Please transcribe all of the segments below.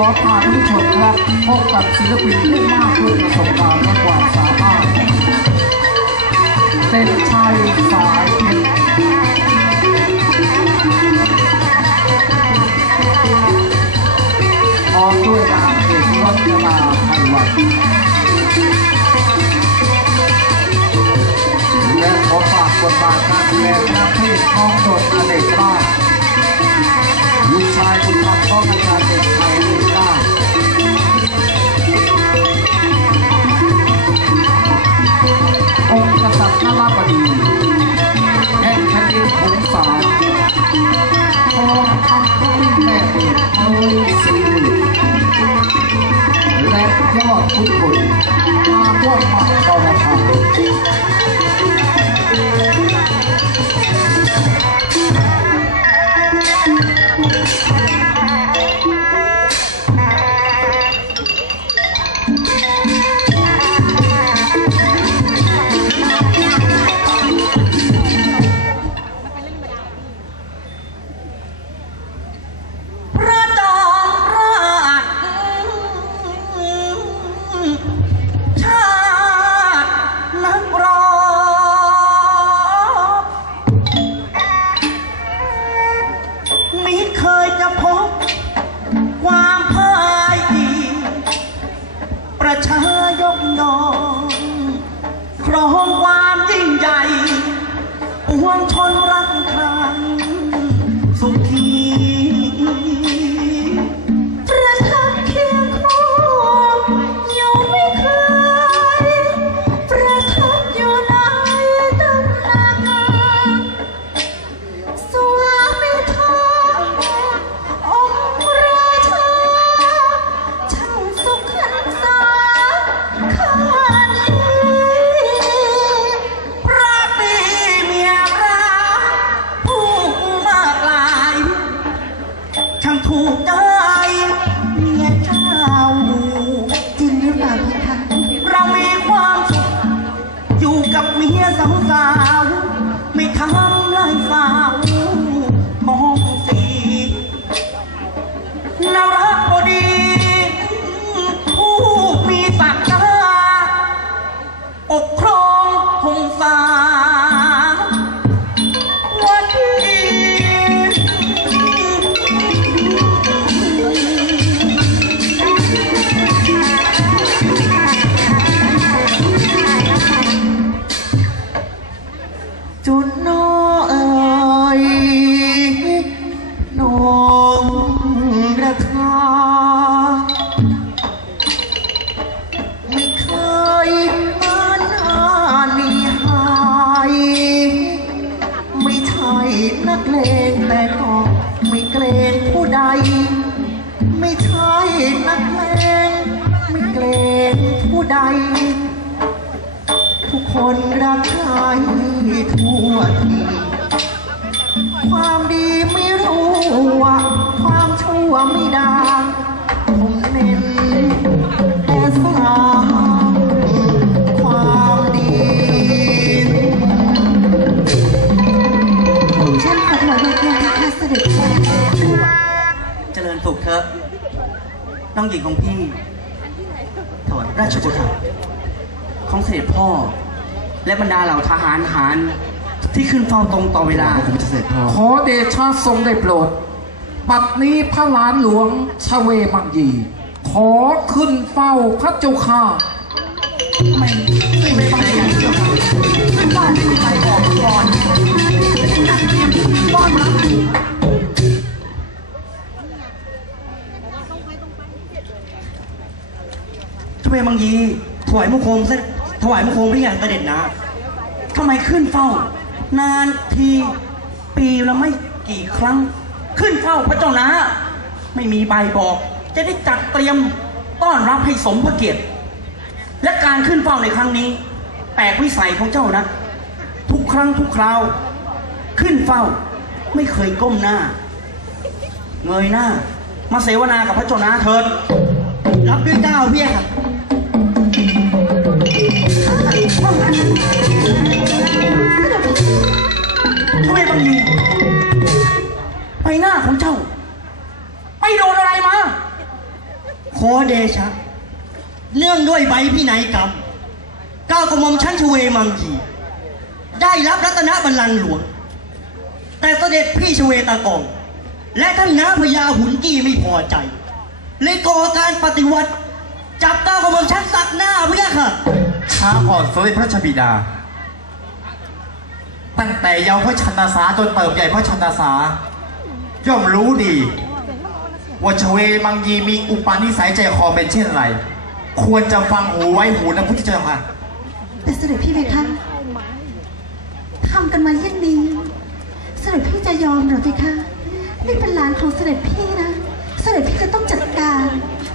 อพาท่านผู้ชมครับพบกับศิลปินที่มากด้วยประสบการณ์และความสามารถเต้นชายสายเพชรออกด้วย ยอ จุดน้ หญิงของพี่ถวายราชบุตรของเสด็จพ่อ และบรรดาเหล่าทหารหารที่ขึ้นเฝ้าตรงต่อเวลาขอเดชะทรงได้โปรดบัดนี้พระหลานหลวงชเวมังยี ขอขึ้นเฝ้าพระเจ้าค่ะไม่ไม่ไม่บังคับเจ้าค่ะขึ้นบ้านขึ้นไปบอกก่อนจะได้จัดเตรียมต้อนรับ ทำไมบางยีถวายมุคมเสด็จถวายมุคมหรือยังเสด็จนะทำไมขึ้นเฝ้า นานทีปีละไม่กี่ครั้ง ขึ้นเฝ้าพระเจ้านะ ไม่มีใบบอก จะได้จัดเตรียมต้อนรับให้สมพระเกียรติ และการขึ้นเฝ้าในครั้งนี้แปลกวิสัยของเจ้านะ ทุกครั้งทุกคราว ขึ้นเฝ้า ไม่เคยก้มหน้า เงยหน้า มาเสวนากับพระเจ้านาเถิดรับด้วยเก้าเพียค่ะ ทำไมบางยีไปหน้าของเจ้า ไปโดนอะไรมา ขอเดชะ เนื่องด้วยใบพินัยกรรมก้าวกระหม่อมชั้นชเวมังคีได้รับรัตนบัลลังก์หลวง แต่เสด็จพี่ชเวตากอง และท่านน้าพญาหุนกี้ไม่พอใจ เลยก่อการปฏิวัติ จับก้าวกระหม่อมชั้นสักหน้าเพระยะค่ะ ช้าอ่อนสมเด็จพระชบิดา ตั้งแต่เยาว์พระชนสาจนเติบใหญ่พระชนสา ย่อมรู้ดีว่าชเวมังยีมีอุปนิสัยใจคอเป็นเช่นไร ควรจะฟังหูไว้หูนะพุทธเจ้าค่ะแต่เสด็จพี่เพคะทำกันมาเช่นนี้ เสด็จพี่จะยอมเหรอเพคะนี่เป็นหลานของเสด็จพี่นะ เสด็จพี่จะต้องจัดการ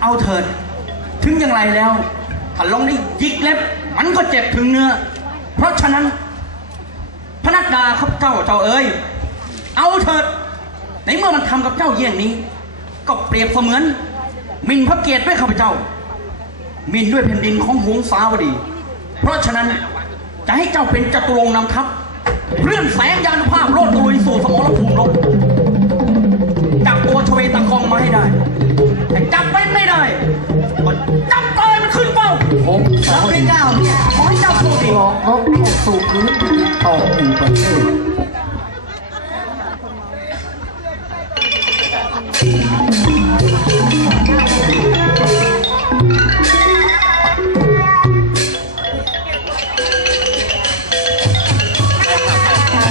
เอาเถิด ถึงอย่างไรแล้วถ้าลงได้ยิกเล็บ มันก็เจ็บถึงเนื้อ เพราะฉะนั้นพระนัดดาครับเจ้าเจ้าเอ๋ยเอาเถิดในเมื่อมันทำกับเจ้าเยี่ยงนี้ ก็เปรียบเสมือนมินพระเกียรติด้วยข้าพเจ้า มินด้วยแผ่นดินของหงสาวดี เพราะฉะนั้นจะให้เจ้าเป็นจตุรงค์นำทัพเรื่องแสงยานุภาพโลดลุยสู่สมรภูมิรบจับตัวชเวตากองมาให้ได้แต่จับเป็นไม่ได้ก็จับ ขึ้นเป้าผมสาแล้ววไม่ดีก้าวขอให้เจ้าโชคดีลองนกเข้าสู่พื้นแผ่นดินต่ออู่ประเทศ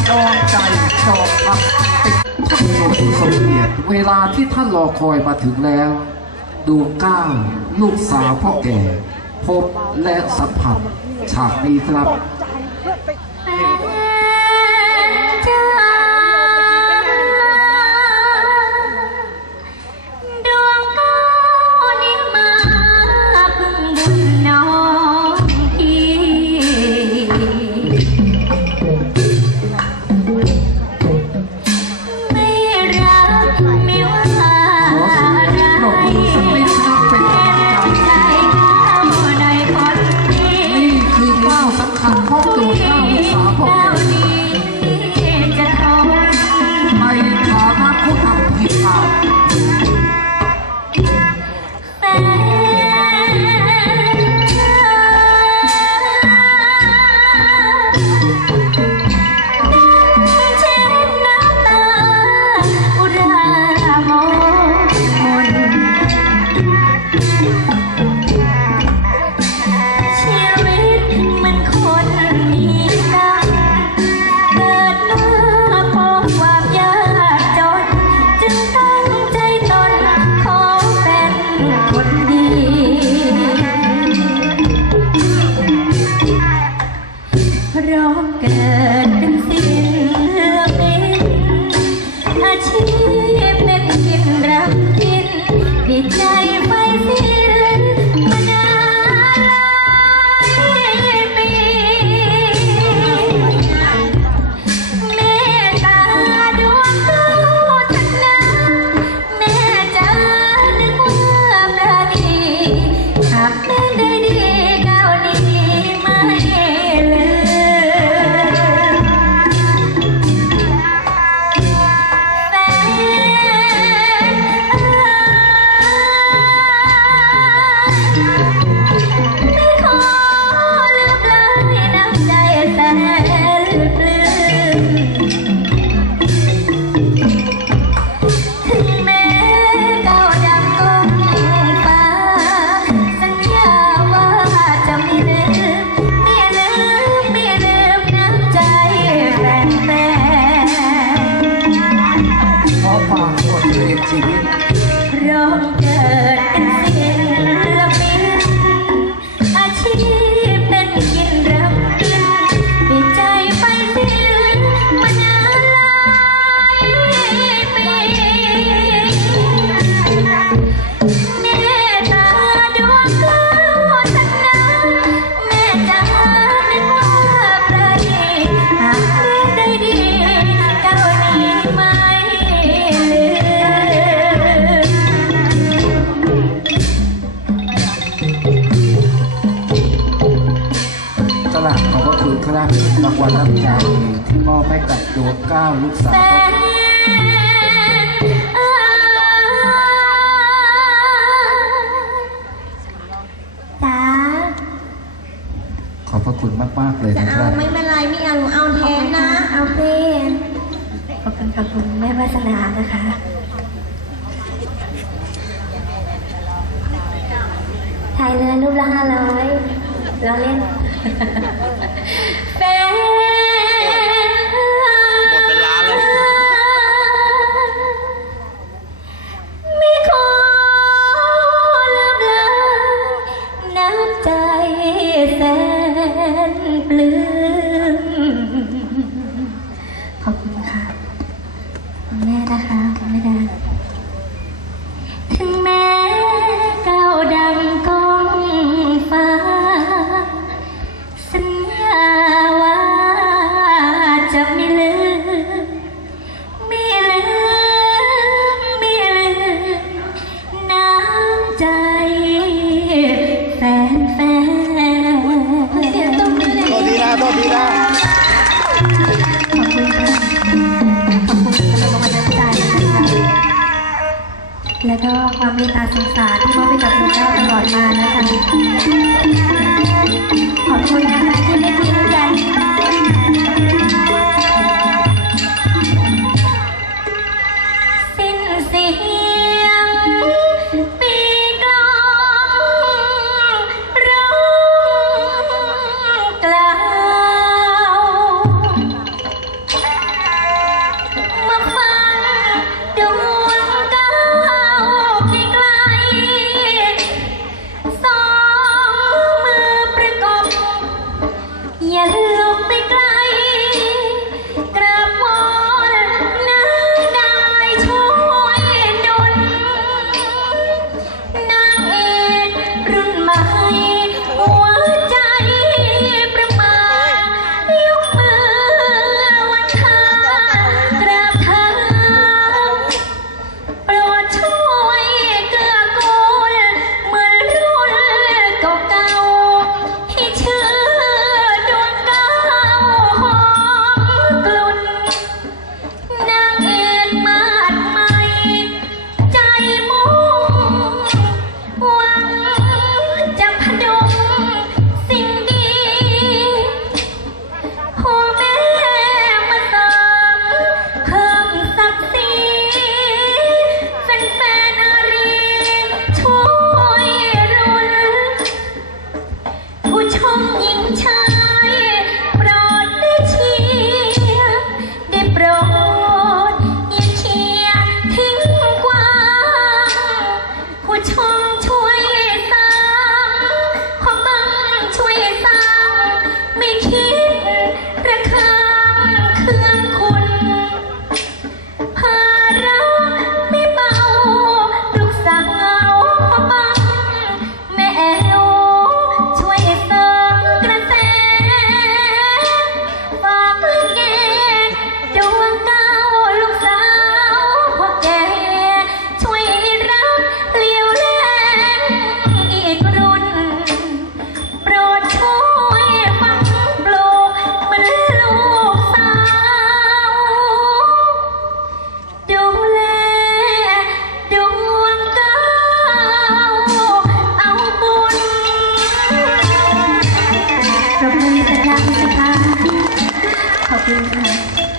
จองใจจองพักติดท่านทรงทรงเกียรติเวลาที่ท่านรอคอยมาถึงแล้ว ดวงก้าวลูกสาวพ่อแก่ พบและสัมผัสฉากนี้ครับ หลักขอบพคุณครับมากวัลน้ำใจที่มอบให้กับดวงก้าวลูกสาว จ้าขอบพระคุณมากๆเลยนะครับไม่เป็นไรไม่เอาไนูเอาแทนนะ เอาเพนขอบคุณขอบคุณแม่วาสนานะคะ ถ่ายเรือรูปละห้าร้อยเราเล่น Gracias. มันจะ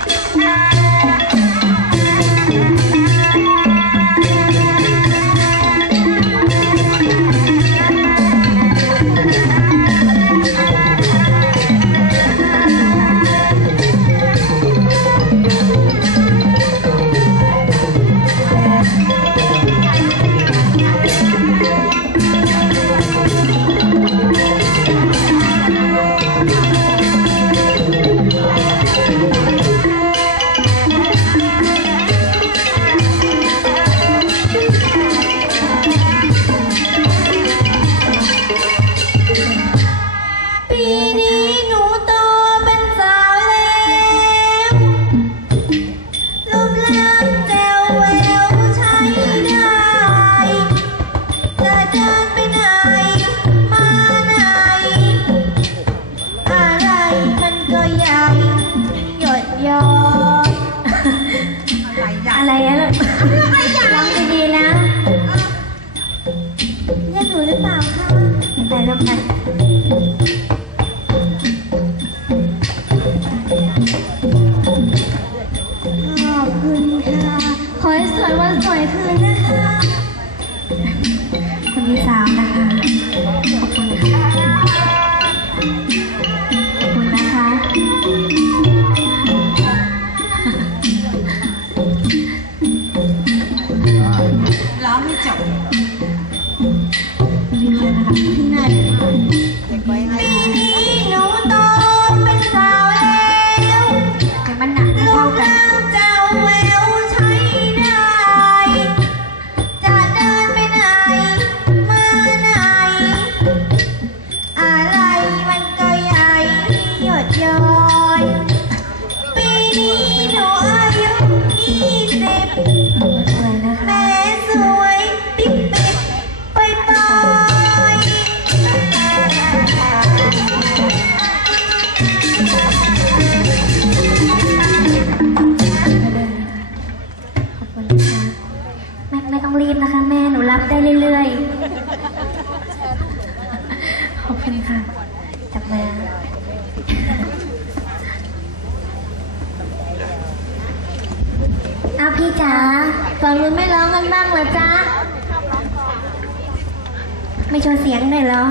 เสียงหน่อยเหรอ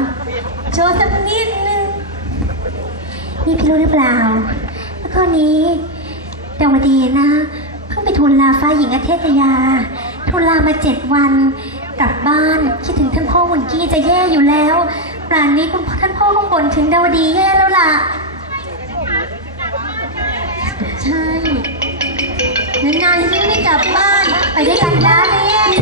โชว์สักนิดนึง นี่พี่รู้หรือเปล่าแล้วข้อนี้ดาวดีนะ เพิ่งไปทูลลาฟ้าหญิงอเทศยา ทูลลามาเจ็ดวัน กลับบ้านคิดถึงท่านพ่อหุ่นกี้จะแย่อยู่แล้วป่านนี้คุณท่านพ่อคงบ่นถึงดาวดีแย่แล้วล่ะ ใช่นานๆที่ไม่กลับบ้าน ไปด้วยกันได้ไม่แย่